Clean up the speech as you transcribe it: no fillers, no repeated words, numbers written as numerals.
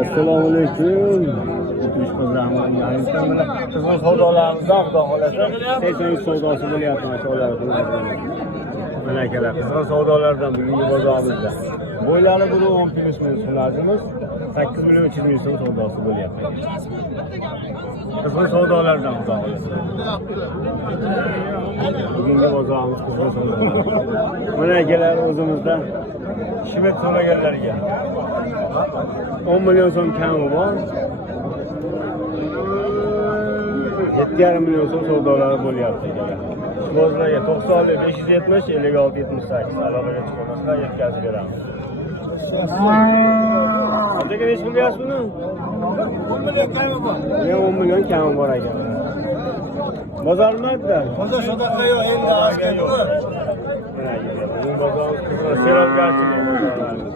Assalomu alaykum. Qizg'in savdolarimizdan xudo xolasa 80 savdosi bo'lyapti mashallah. Mana akalar, qizg'in savdolardan bugungi bozorimizda. Bo'ylari biri 10 plus so'lazimiz 8 million 300 ming so'm savdosi bo'lyapti. Qizg'in savdolardan xudo xolasa. Bugungi bozorimiz qizg'in savdolar. Mana akalar o'zimizda shvet so'raganlarga 10 million so'm kami bor. 7,5 million so'm savdolari bo'lyapti akalar. Bozorga 90 570 56 78 aloqaga chiqmaslar yetkazib beramiz. Qanchaga necha qilyapsiz buni? 10 million kami bor. 10 million kami bor ekan. Bozor nimalarda? Bozor sadaqa yo'q, endi ozga yo'q. Bu bozor seral garchilik bozorlarimiz.